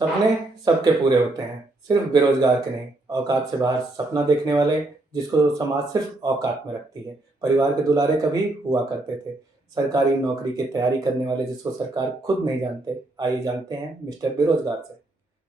सपने सबके पूरे होते हैं, सिर्फ बेरोजगार के नहीं। औकात से बाहर सपना देखने वाले, जिसको समाज सिर्फ औकात में रखती है। परिवार के दुलारे कभी हुआ करते थे। सरकारी नौकरी की तैयारी करने वाले, जिसको सरकार खुद नहीं जानते। आइए जानते हैं मिस्टर बेरोजगार से।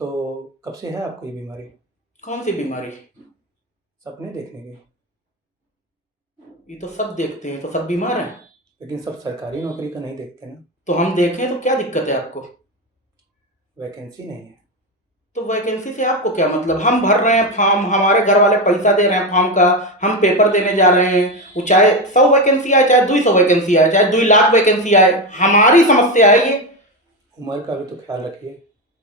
तो कब से है आपको ये बीमारी? कौन सी बीमारी? सपने देखने की। ये तो सब देखते हैं, तो सब बीमार हैं। लेकिन सब सरकारी नौकरी का नहीं देखते ना। तो हम देखें तो क्या दिक्कत है आपको? वैकेंसी नहीं है। तो वैकेंसी से आपको क्या मतलब? हम भर रहे हैं फॉर्म, हमारे घर वाले पैसा दे रहे हैं फॉर्म का, हम पेपर देने जा रहे हैं। वो चाहे 100 वैकेंसी आए, चाहे 200 वैकेंसी आए, चाहे 2 लाख वैकेंसी आए, हमारी समस्या है ये। उम्र का भी तो ख्याल रखिए।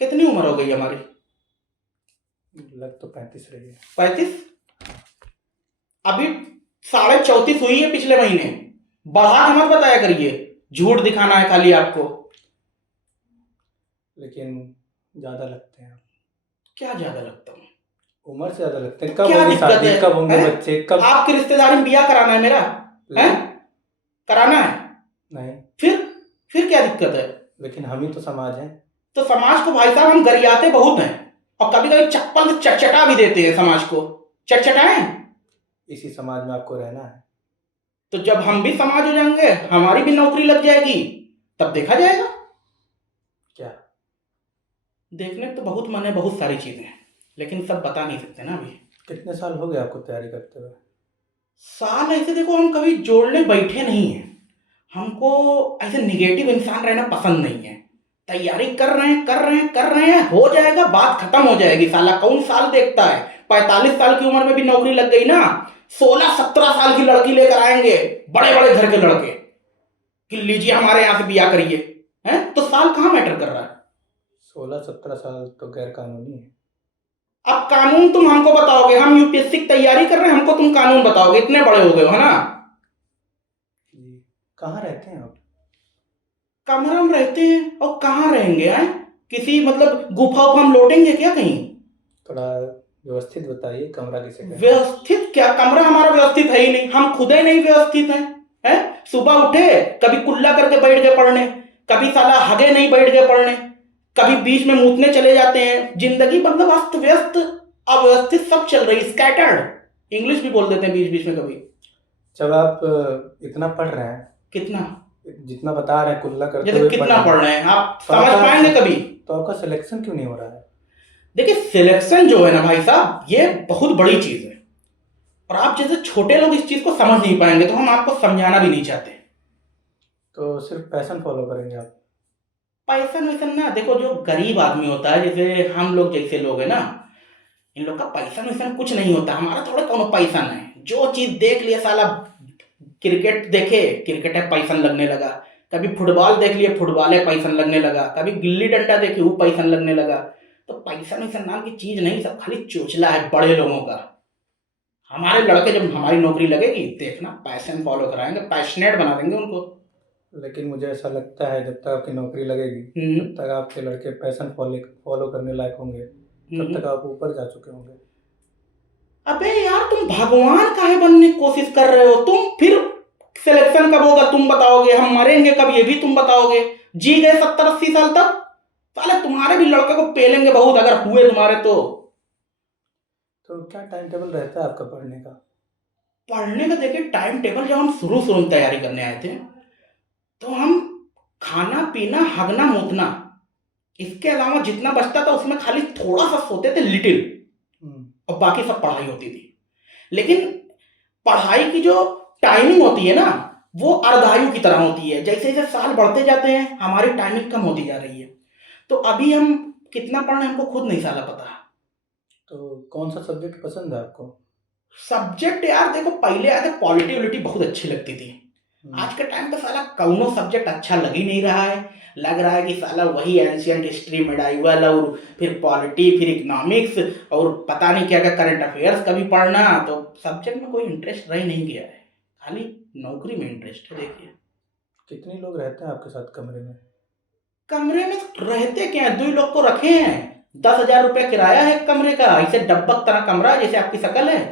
कितनी उम्र हो गई हमारी? लग तो 35 रही है। 35? अभी 34.5 हुई है पिछले महीने। बढ़ा के मत बताया करिए, झूठ दिखाना है खाली आपको। लेकिन ज्यादा लगते हैं आप। क्या ज्यादा लगता हूँ? उम्र से ज्यादा लगते हैं। कब क्या होगी दिक्कत शादी, है? कब होंगे हैं? बच्चे, कब? आपकी रिश्तेदारी में बियाह कराना है मेरा? हैं? कराना है? नहीं। फिर फिर क्या दिक्कत है? लेकिन हम ही तो समाज हैं। तो समाज को भाई साहब हम गरियाते बहुत हैं, और कभी कभी चप्पल से चटचटा भी देते हैं समाज को। चटचटाएं। इसी समाज में आपको रहना है। तो जब हम भी समाज हो जाएंगे, हमारी भी नौकरी लग जाएगी, तब देखा जाएगा। क्या? देखने को तो बहुत मन है, बहुत सारी चीजें हैं, लेकिन सब बता नहीं सकते ना अभी। कितने साल हो गए आपको तैयारी करते हुए? साल ऐसे देखो, हम कभी जोड़ने बैठे नहीं हैं। हमको ऐसे निगेटिव इंसान रहना पसंद नहीं है। तैयारी कर रहे हैं, कर रहे हैं, कर रहे हैं, हो जाएगा, बात खत्म हो जाएगी। साला कौन साल देखता है? 45 साल की उम्र में भी नौकरी लग गई ना, 16-17 साल की लड़की लेकर आएंगे, बड़े बड़े घर के लड़के, कि लीजिए हमारे यहां से बियाह करिए। हैं? तो साल कहां मैटर कर रहा है? 16-17 साल तो गैर कानूनी है। अब कानून तुम हमको बताओगे? हम यूपीएससी की तैयारी कर रहे हैं, हमको तुम कानून बताओगे? इतने बड़े हो गए हो, है ना? जी। कहाँ रहते हैं आप? कमरा में रहते हैं, और कहाँ रहेंगे? हैं? किसी मतलब गुफा उफा हम लौटेंगे क्या कहीं? थोड़ा व्यवस्थित बताइए, कमरा किसे कहते हैं? व्यवस्थित क्या? कमरा हमारा व्यवस्थित है ही नहीं, हम खुद ही नहीं व्यवस्थित हैं। हैं? सुबह उठे, कभी कुल्ला करके बैठ गए पढ़ने, कभी साला हगे नहीं बैठ गए पढ़ने, कभी बीच में मूतने चले जाते हैं। जिंदगी मतलब अस्त व्यस्त, अव्यवस्थित सब चल रही, स्कैटर्ड। इंग्लिश भी बोल देते हैं बीच बीच में कभी। जब आप इतना पढ़ रहे हैं, कितना? जितना बता रहे हैं कुल्ला करते जैसे हुए कितना पढ़ रहे हैं आप तो समझ पाएंगे कभी? तो आपका सिलेक्शन क्यों नहीं हो रहा है? देखिए, सिलेक्शन जो है ना भाई साहब, ये बहुत बड़ी चीज है, और आप जैसे छोटे लोग इस चीज को समझ नहीं पाएंगे, तो हम आपको समझाना भी नहीं चाहते। तो सिर्फ पैशन फॉलो करेंगे आप? पैसा वैसन ना, देखो जो गरीब आदमी होता है, जैसे हम लोग जैसे लोग है ना, इन लोग का पैसा वैसा कुछ नहीं होता। हमारा थोड़ा कौन पैसा है, जो चीज देख लिया साला। क्रिकेट देखे, क्रिकेट है पैसा लगने लगा। कभी फुटबॉल देख लिए, फुटबॉल है पैसा लगने लगा। कभी गिल्ली डंडा देखे, वो पैसा लगने लगा। तो पैसा वैसा नाम की चीज नहीं, सब खाली चोचला है बड़े लोगों का। हमारे लड़के जब हमारी नौकरी लगेगी, देखना पैशन फॉलो कराएंगे, पैशनेट बना देंगे उनको। लेकिन मुझे ऐसा लगता है जब तक आपकी नौकरी लगेगी, तब तक आपके लड़के पैशन फॉलो करने लायक होंगे, तब तक आप ऊपर जा चुके होंगे। अबे यार, तुम भगवान काहे बनने की कोशिश कर रहे हो? तुम फिर सिलेक्शन कब होगा तुम बताओगे, हम मरेंगे कब ये भी तुम बताओगे। जी गए 70-80 साल तक, साले तुम्हारे भी लड़के को पेलेंगे बहुत अगर हुए तुम्हारे तो। क्या टाइम टेबल रहता है आपका पढ़ने का? पढ़ने का देखिए टाइम टेबल, जब हम शुरू शुरू में तैयारी करने आए थे, तो हम खाना पीना हगना मूतना, इसके अलावा जितना बचता था उसमें खाली थोड़ा सा सोते थे, लिटिल, और बाकी सब पढ़ाई होती थी। लेकिन पढ़ाई की जो टाइमिंग होती है ना, वो अर्धायु की तरह होती है। जैसे जैसे साल बढ़ते जाते हैं, हमारी टाइमिंग कम होती जा रही है। तो अभी हम कितना पढ़ रहे हैं हमको खुद नहीं साला पता। तो कौन सा सब्जेक्ट पसंद है आपको? सब्जेक्ट यार देखो, पहले आते पॉलिटी वॉलिटी बहुत अच्छी लगती थी। आज के टाइम पे साला कौनो सब्जेक्ट अच्छा लग ही नहीं रहा है। लग रहा है कि साला वही एंशियंट हिस्ट्री, मेडाइवल, और फिर पॉलिटी, फिर इकोनॉमिक्स, और पता नहीं क्या क्या करंट अफेयर्स कभी पढ़ना। तो सब्जेक्ट में कोई इंटरेस्ट रह नहीं गया है, खाली नौकरी में इंटरेस्ट है। देखिए, कितने लोग रहते हैं आपके साथ कमरे में? कमरे में रहते क्या है, 2 लोग को रखे हैं। 10,000 रुपया किराया है कमरे का, ऐसे डब्बक तरह कमरा जैसे आपकी शक्ल है,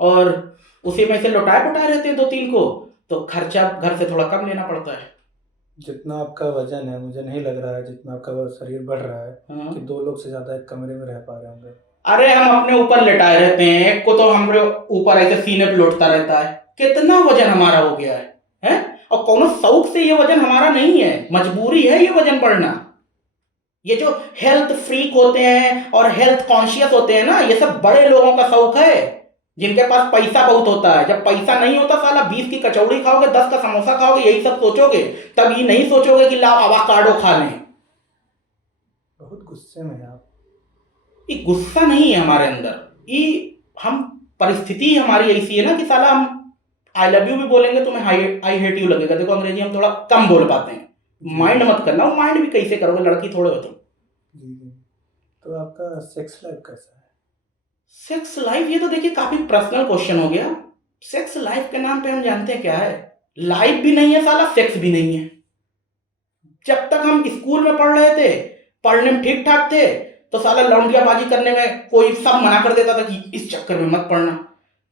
और उसी में से लौटाए पुटाए रहते हैं 2-3 को। तो खर्चा घर से थोड़ा कम लेना पड़ता है। जितना आपका वजन है मुझे नहीं लग रहा है जितना आपका वो शरीर बढ़ रहा है हाँ। कि दो लोग से ज्यादा एक कमरे में रह पा रहे होंगे। अरे हम अपने ऊपर लेटाए रहते हैं, एक को तो हमारे ऊपर ऐसे सीने पे लौटता रहता है। कितना वजन हमारा हो गया है, हैं? और कोनो शौक से ये वजन हमारा नहीं है, मजबूरी है ये वजन बढ़ना। ये जो हेल्थ फ्रीक होते हैं और हेल्थ कॉन्शियस होते हैं ना, ये सब बड़े लोगों का शौक है, जिनके पास पैसा बहुत होता है। जब पैसा नहीं होता साला 20 की कचौड़ी खाओगे, 10 का समोसा खाओगे, यही सब सोचोगे। तब ये नहीं सोचोगे कि लाओ अवाकाडो खा लें। बहुत गुस्से में हैं आप। ये गुस्सा नहीं है हमारे अंदर, ये हम परिस्थिति हमारी ऐसी है ना कि साला हम आई लव यू भी बोलेंगे तो मैं आई हेट यू लगेगा। देखो अंग्रेजी हम थोड़ा कम बोल पाते हैं, माइंड मत करना। वो माइंड भी कैसे करोगे, लड़की थोड़े हो तुम। जी जी। तो आपका सेक्स लाइफ कैसा है? सेक्स लाइफ, ये तो देखिए काफी पर्सनल क्वेश्चन हो गया। सेक्स लाइफ के नाम पे हम जानते हैं क्या है? लाइफ भी नहीं है साला, सेक्स भी नहीं है। जब तक हम स्कूल में पढ़ रहे थे, पढ़ने में ठीक ठाक थे, तो साला लौंडियाबाजी करने में कोई सब मना कर देता था कि इस चक्कर में मत पढ़ना।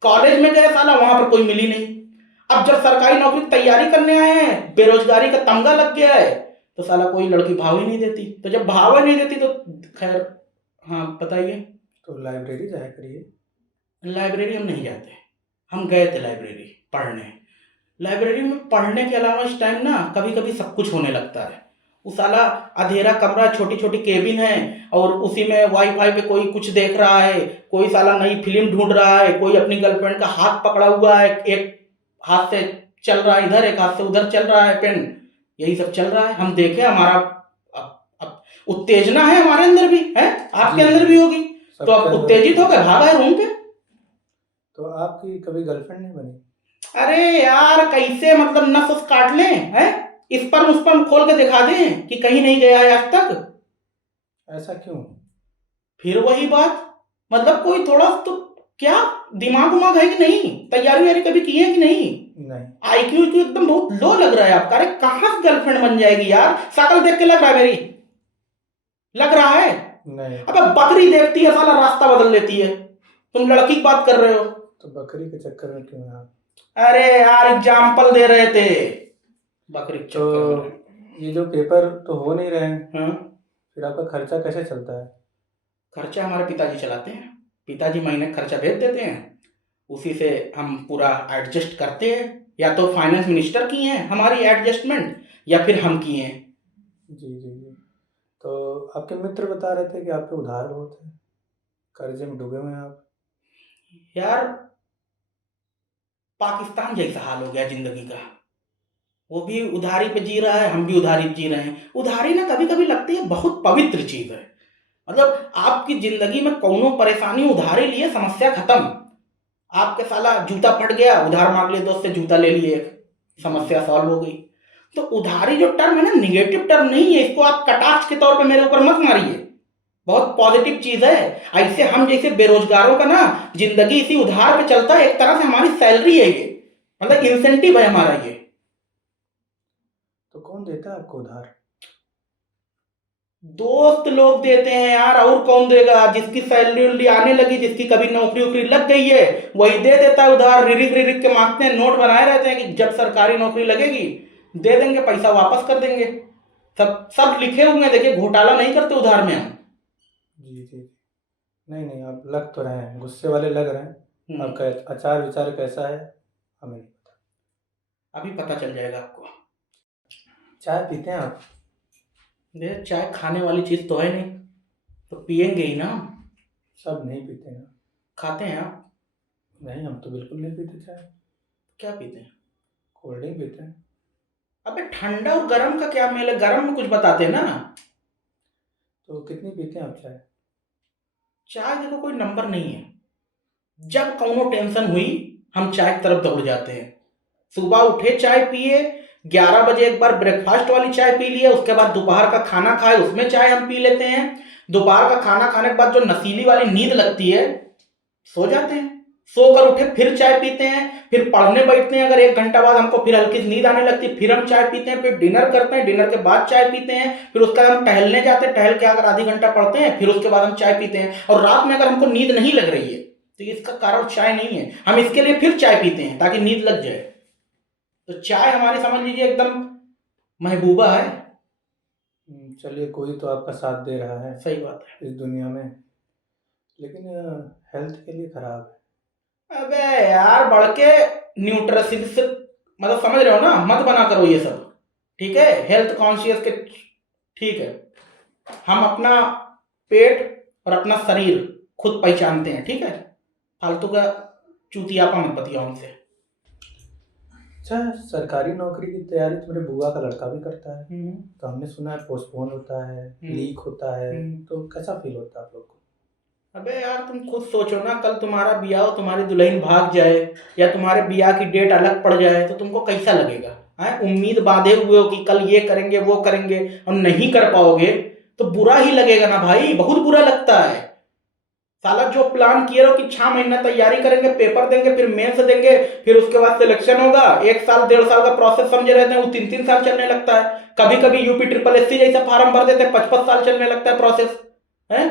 कॉलेज में गए साला, वहां पर कोई मिली नहीं। अब जब सरकारी नौकरी की तैयारी करने आए हैं, बेरोजगारी का तमगा लग गया है, तो साला कोई लड़की भाव ही नहीं देती। तो जब भाव ही नहीं देती तो खैर, हाँ बताइए। तो लाइब्रेरी जाया करिए। लाइब्रेरी हम नहीं जाते। हम गए थे लाइब्रेरी पढ़ने। लाइब्रेरी में पढ़ने के अलावा इस टाइम ना कभी कभी सब कुछ होने लगता है। वो साला अंधेरा कमरा, छोटी छोटी केबिन है, और उसी में वाईफाई पे कोई कुछ देख रहा है, कोई साला नई फिल्म ढूंढ रहा है, कोई अपनी गर्लफ्रेंड का हाथ पकड़ा हुआ है, एक हाथ से चल रहा है इधर, एक हाथ से उधर चल रहा है पेन। यही सब चल रहा है, हम देखे। हमारा अब उत्तेजना है हमारे अंदर भी है, आपके जी अंदर भी होगी। तो सबके अब अंदर। उत्तेजित हो गए, भागा है रूम पे। तो आपकी कभी गर्लफ्रेंड नहीं बनी? अरे यार कैसे, मतलब नस उस काट लें हैं? इस पर उस पर खोल के दिखा दें कि कहीं नहीं गया है आज तक। ऐसा क्यों? फिर वही बात, मतलब कोई थोड़ा तो क्या दिमाग उमाग है कि नहीं? तैयारी वारी कभी की है कि नहीं? नहीं। आईक्यू तो एकदम बहुत लो लग रहा है आपका। अरे कहाँ से गर्लफ्रेंड बन जाएगी यार? शक्ल देख के लग रहा है मेरी, लग रहा है? नहीं। अबे बकरी देखती है साला रास्ता बदल लेती है, तुम लड़की की बात कर रहे हो। तो बकरी के चक्कर में क्यों हैं आप? अरे यार एग्जाम्पल दे रहे थे, बकरी के तो चक्कर में। ये जो पेपर तो हो नहीं रहे हैं, हाँ, फिर आपका खर्चा कैसे चलता है? खर्चा हमारे पिताजी चलाते हैं। पिताजी महीने का खर्चा भेज देते हैं, उसी से हम पूरा एडजस्ट करते हैं। या तो फाइनेंस मिनिस्टर की हैं हमारी एडजस्टमेंट, या फिर हम की हैं। जी जी जी। तो आपके मित्र बता रहे थे कि आप पे उधार बहुत है, कर्जे में डूबे हुए हैं आप। यार पाकिस्तान जैसा हाल हो गया जिंदगी का। वो भी उधारी पे जी रहा है, हम भी उधारी पे जी रहे हैं। उधारी ना कभी कभी लगती है बहुत पवित्र चीज है। मतलब आपकी जिंदगी में कोनो परेशानी, उधारी लिए समस्या खत्म। आपके साला जूता फट गया, उधार मांग लिए दोस्त से, जूता ले लिए, समस्या सॉल्व हो गई। तो उधारी जो टर्म है ना, निगेटिव टर्म नहीं है, इसको आप कटाक्ष के तौर पे मेरे ऊपर मत मारिए। बहुत पॉजिटिव चीज है। ऐसे हम जैसे बेरोजगारों का ना जिंदगी इसी उधार पे चलता है, एक तरह से हमारी सैलरी है ये, मतलब इंसेंटिव है हमारा ये। तो कौन देता है आपको उधार? दोस्त लोग देते हैं यार, और कौन देगा? जिसकी सैलरी आने लगी, जिसकी कभी नौकरी वोकरी लग गई है, वही दे देता है उधार। रिरिक रिरिक के मांगते हैं, नोट बनाए रहते हैं कि जब सरकारी नौकरी लगेगी दे देंगे, पैसा वापस कर देंगे। सब सब लिखे हुए हैं, देखिए घोटाला नहीं करते उधार में हम। जी जी। नहीं नहीं, आप लग तो रहे हैं, गुस्से वाले लग रहे हैं। आपका आचार विचार कैसा है हमें नहीं पता। अभी पता चल जाएगा आपको। चाय पीते हैं आप? देख, चाय खाने वाली चीज तो है नहीं, तो पियेंगे ही ना। सब नहीं पीते ना? खाते हैं आप? नहीं, हम तो बिल्कुल नहीं पीते चाय। क्या पीते हैं? कोल्ड ड्रिंक पीते हैं। अबे ठंडा और गर्म का क्या मेल है? गर्म में कुछ बताते हैं ना। तो कितनी पीते हैं आप चाय? चाय देखो कोई नंबर नहीं है। जब कौनो टेंशन हुई हम चाय की तरफ दौड़ जाते हैं। सुबह उठे चाय पिए, 11 बजे एक बार ब्रेकफास्ट वाली चाय पी लिए, उसके बाद दोपहर का खाना खाए उसमें चाय हम पी लेते हैं। दोपहर का खाना खाने के बाद जो नशीली वाली नींद लगती है, सो जाते हैं। सोकर उठे फिर चाय पीते हैं, फिर पढ़ने बैठते हैं। अगर 1 घंटा बाद हमको फिर हल्की नींद आने लगती है, फिर हम चाय पीते हैं। फिर डिनर करते हैं, डिनर के बाद चाय पीते हैं। फिर उसके बाद हम टहलने जाते हैं, टहल के अगर आधी घंटा पढ़ते हैं, फिर उसके बाद हम चाय पीते हैं। और रात में अगर हमको नींद नहीं लग रही है तो इसका कारण चाय नहीं है, हम इसके लिए फिर चाय पीते हैं ताकि नींद लग जाए। तो चाय हमारी समझ लीजिए एकदम महबूबा है। चलिए, कोई तो आपका साथ दे रहा है सही बात है। इस दुनिया में, लेकिन हेल्थ के लिए खराब है। अबे यार, बढ़ के न्यूट्रिशियनिस्ट मतलब समझ रहे हो ना, मत बना करो ये सब। ठीक है, हेल्थ कॉन्शियस के ठीक है, हम अपना पेट और अपना शरीर खुद पहचानते हैं। ठीक है, फालतू का चूतियापा मत बतियाओ हमसे। अच्छा, सरकारी नौकरी की तैयारी तो मेरे बुआ का लड़का भी करता है। हम्म, तो हमने सुना है पोस्टपोन होता है, लीक होता है। तो कैसा फील होता है आप लोग को? अबे यार, तुम खुद सोचो ना, कल तुम्हारा ब्याह हो, तुम्हारी दुल्हन भाग जाए या तुम्हारे ब्याह की डेट अलग पड़ जाए तो तुमको कैसा लगेगा? है, उम्मीद बांधे हुए हो कि कल ये करेंगे वो करेंगे और नहीं कर पाओगे तो बुरा ही लगेगा ना भाई, बहुत बुरा लगता है। साला जो प्लान किए रहो कि 6 महीना तैयारी करेंगे, पेपर देंगे, फिर मेंस देंगे, फिर उसके बाद सिलेक्शन होगा, 1 साल 1.5 साल का प्रोसेस समझे रहते हैं, वो 3-3 साल चलने लगता है। कभी कभी यूपी ट्रिपल एस सी जैसा फार्म भर देते हैं, 5-5 साल चलने लगता है प्रोसेस। है,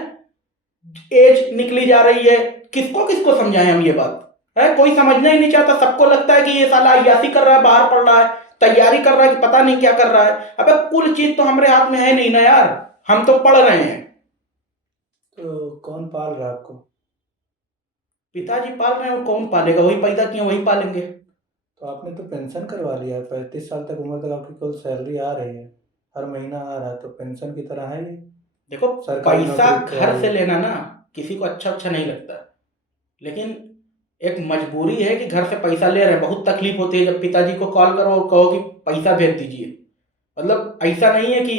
एज निकली जा रही है। किसको किसको समझाएं हम ये बात? है, कोई समझना ही नहीं चाहता। सबको लगता है कि ये साला अय्यासी कर रहा है, बाहर पढ़ रहा है, तैयारी कर रहा है कि पता नहीं क्या कर रहा है। अबे कुल चीज तो हमारे हाथ में है नहीं ना यार, हम तो पढ़ रहे हैं। तो कौन पाल रहा है आपको? पिताजी पाल रहे हैं, और कौन पालेगा? वही पैदा किए वही पालेंगे। तो आपने तो पेंशन करवा लिया है, 35 साल तक उम्र तक आपकी कुल सैलरी आ रही है, हर महीना आ रहा है, तो पेंशन की तरह है ये। देखो, सरकारी पैसा नौकरी की घर तैयारी से है। लेना ना किसी को अच्छा अच्छा नहीं लगता, लेकिन एक मजबूरी है कि घर से पैसा ले रहे हैं। बहुत तकलीफ होती है जब पिताजी को कॉल करो और कहो कि पैसा भेज दीजिए। मतलब ऐसा नहीं है कि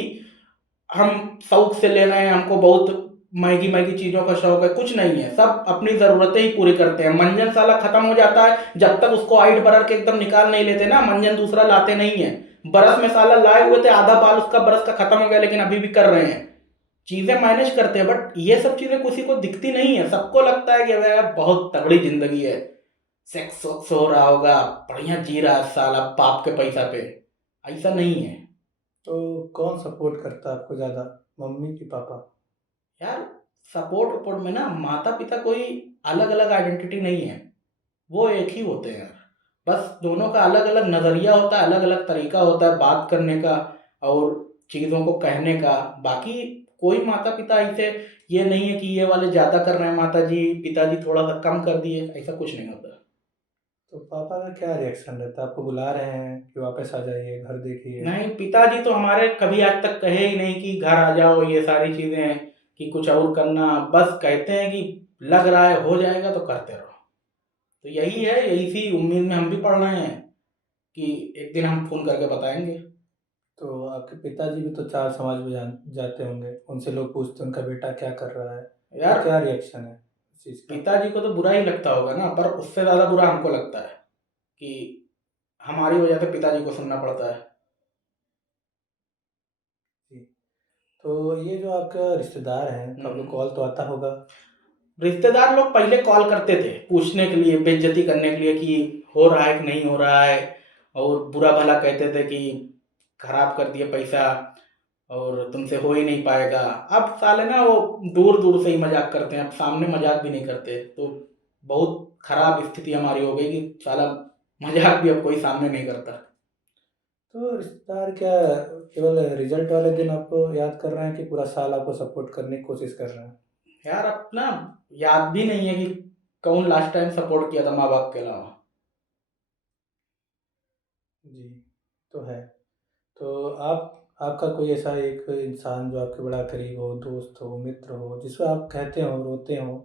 हम शौक से ले रहे हैं, हमको बहुत महंगी महंगी चीजों का शौक है, कुछ नहीं है। सब अपनी जरूरतें ही पूरी करते हैं। मंजन साला खत्म हो जाता है जब तक उसको आइट बरर के एकदम निकाल नहीं लेते ना, मंजन दूसरा लाते नहीं है। बरस में साला लाए हुए थे, आधा बाल उसका बरस का खत्म हो गया, लेकिन अभी भी कर रहे हैं, चीजें मैनेज करते हैं। बट ये सब चीजें किसी को दिखती नहीं है। सबको लगता है कि अबे यार बहुत तगड़ी जिंदगी है, सेक्स वक्स हो रहा होगा, बढ़िया जी रहा है साला बाप के पैसा पे। ऐसा नहीं है तो कौन सपोर्ट करता है आपको ज़्यादा, मम्मी कि पापा? यार। सपोर्ट वपोर्ट में ना माता पिता कोई अलग अलग आइडेंटिटी नहीं है, वो एक ही होते हैं यार। बस दोनों का अलग अलग नज़रिया होता है, अलग अलग तरीका होता है बात करने का और चीज़ों को कहने का। बाकी कोई माता पिता ऐसे ये नहीं है कि ये वाले ज़्यादा कर रहे हैं माता जी, पिताजी थोड़ा सा कम कर दिए, ऐसा कुछ नहीं होता। तो पापा का क्या रिएक्शन रहता है? आपको बुला रहे हैं कि वापस आ जाइए, घर देखिए? नहीं, पिताजी तो हमारे कभी आज तक कहे ही नहीं कि घर आ जाओ, ये सारी चीज़ें कि कुछ और करना। बस कहते हैं कि लग रहा है हो जाएगा तो करते रहो। तो यही है, यही सी उम्मीद में हम भी पढ़ रहे हैं कि एक दिन हम फोन करके बताएंगे। तो आपके पिताजी भी तो चार समाज में जाते होंगे, उनसे लोग पूछते हैं उनका बेटा क्या कर रहा है, तो यार क्या रिएक्शन है इस चीज़ का? पिताजी को तो बुरा ही लगता होगा ना, पर उससे ज़्यादा बुरा हमको लगता है कि हमारी वजह से पिताजी को सुनना पड़ता है। जी। तो ये जो आपका रिश्तेदार हैं, तो आपको कॉल तो आता होगा? रिश्तेदार लोग पहले कॉल करते थे पूछने के लिए, बेइज्जती करने के लिए कि हो रहा है कि नहीं हो रहा है, और बुरा भला कहते थे कि खराब कर दिए पैसा और तुमसे हो ही नहीं पाएगा। अब साले ना वो दूर दूर से ही मजाक करते हैं, अब सामने मजाक भी नहीं करते। तो बहुत खराब स्थिति हमारी हो गई कि साला मजाक भी अब कोई सामने नहीं करता। तो रिश्तेदार क्या केवल रिजल्ट वाले दिन आपको याद कर रहे हैं कि पूरा साल आपको सपोर्ट करने की कोशिश कर रहे हैं? यार अब ना याद भी नहीं है कि कौन लास्ट टाइम सपोर्ट किया था माँ बाप के अलावा। जी, तो है। तो आपका कोई ऐसा एक इंसान जो आपके बड़ा करीब हो, दोस्त हो, मित्र हो, जिसको आप कहते हो, रोते हो,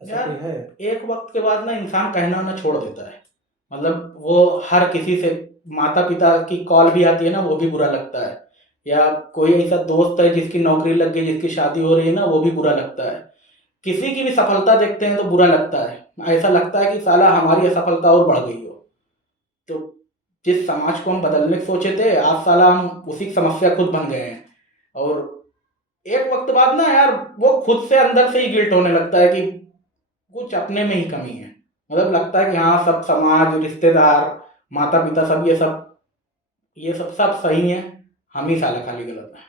ऐसा यार कोई है? एक वक्त के बाद ना इंसान कहना ना छोड़ देता है। मतलब वो हर किसी से, माता पिता की कॉल भी आती है ना वो भी बुरा लगता है, या कोई ऐसा दोस्त है जिसकी नौकरी लग गई, जिसकी शादी हो रही है ना, वो भी बुरा लगता है। किसी की भी सफलता देखते हैं तो बुरा लगता है, ऐसा लगता है कि साला हमारी असफलता और बढ़ गई हो। तो जिस समाज को हम बदलने की सोचे थे, आज साला हम उसी की समस्या खुद बन गए हैं। और एक वक्त बाद ना यार वो खुद से अंदर से ही गिल्ट होने लगता है कि कुछ अपने में ही कमी है। मतलब लगता है कि हाँ, सब समाज, रिश्तेदार, माता पिता सब ये सब सब सही है, हम ही साला खाली गलत है।